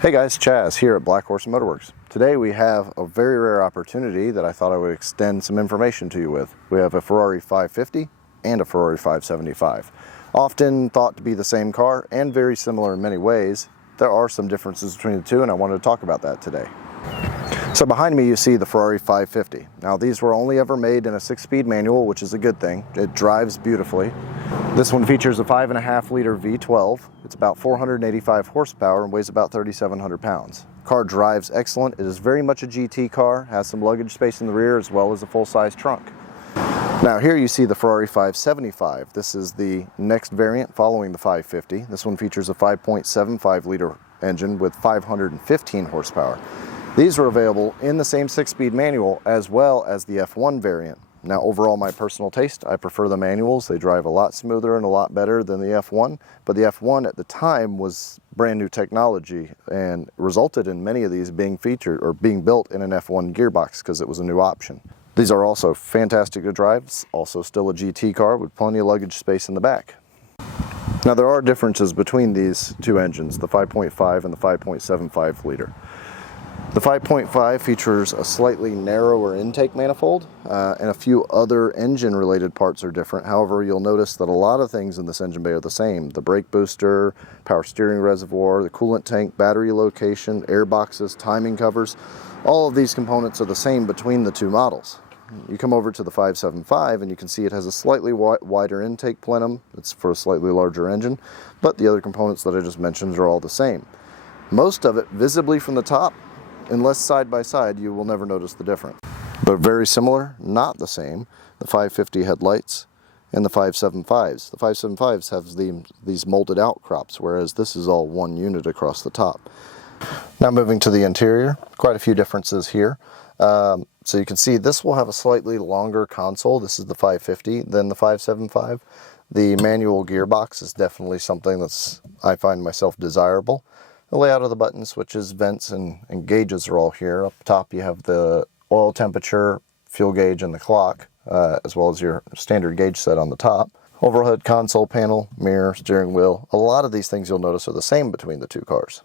Hey guys, Chaz here at Black Horse Motorworks. Today we have a very rare opportunity that I thought I would extend some information to you with. We have a Ferrari 550 and a Ferrari 575. Often thought to be the same car and very similar in many ways. There are some differences between the two and I wanted to talk about that today. So behind me you see the Ferrari 550. Now these were only ever made in a 6-speed manual, which is a good thing. It drives beautifully. This one features a 5.5 liter V12. It's about 485 horsepower and weighs about 3,700 pounds. The car drives excellent. It is very much a GT car, has some luggage space in the rear as well as a full-size trunk. Now here you see the Ferrari 575. This is the next variant following the 550. This one features a 5.75 liter engine with 515 horsepower. These were available in the same 6-speed manual as well as the F1 variant. Now overall, my personal taste, I prefer the manuals. They drive a lot smoother and a lot better than the F1, but the F1 at the time was brand new technology and resulted in many of these being featured or being built in an F1 gearbox because it was a new option. These are also fantastic to drive. It's also still a GT car with plenty of luggage space in the back. Now there are differences between these two engines, the 5.5 and the 5.75 liter. The 5.5 features a slightly narrower intake manifold and a few other engine related parts are different. However, you'll notice that a lot of things in this engine bay are the same. The brake booster, power steering reservoir, the coolant tank, battery location, air boxes, timing covers, all of these components are the same between the two models. You come over to the 575 and you can see it has a slightly wider intake plenum. It's for a slightly larger engine, but the other components that I just mentioned are all the same. Most of it visibly from the top. Unless side by side, you will never notice the difference. But very similar, not the same, the 550 headlights and the 575s. The 575s have these molded outcrops, whereas this is all one unit across the top. Now moving to the interior, quite a few differences here. So you can see this will have a slightly longer console. This is the 550 than the 575. The manual gearbox is definitely something that's, I find myself, desirable. The layout of the button switches, vents, and gauges are all here. Up top you have the oil temperature, fuel gauge, and the clock, as well as your standard gauge set on the top. Overhead console panel, mirror, steering wheel. A lot of these things you'll notice are the same between the two cars.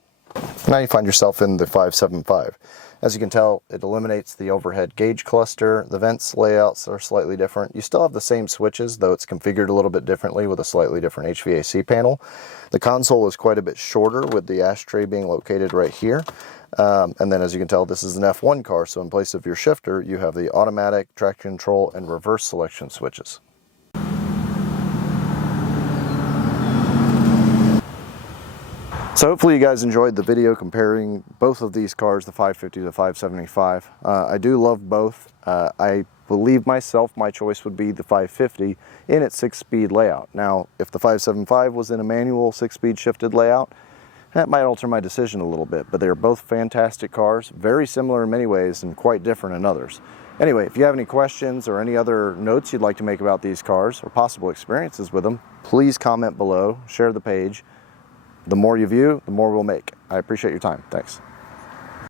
Now you find yourself in the 575. As you can tell, it eliminates the overhead gauge cluster. The vents layouts are slightly different. You still have the same switches, though it's configured a little bit differently with a slightly different HVAC panel. The console is quite a bit shorter with the ashtray being located right here. And then as you can tell, this is an F1 car, so in place of your shifter, you have the automatic, traction control, and reverse selection switches. So hopefully you guys enjoyed the video comparing both of these cars, the 550 to the 575. I do love both. I believe myself my choice would be the 550 in its 6-speed layout. Now, if the 575 was in a manual 6-speed shifted layout, that might alter my decision a little bit, but they're both fantastic cars, very similar in many ways and quite different in others. Anyway, if you have any questions or any other notes you'd like to make about these cars or possible experiences with them, please comment below, share the page. The more you view, the more we'll make. I appreciate your time. Thanks.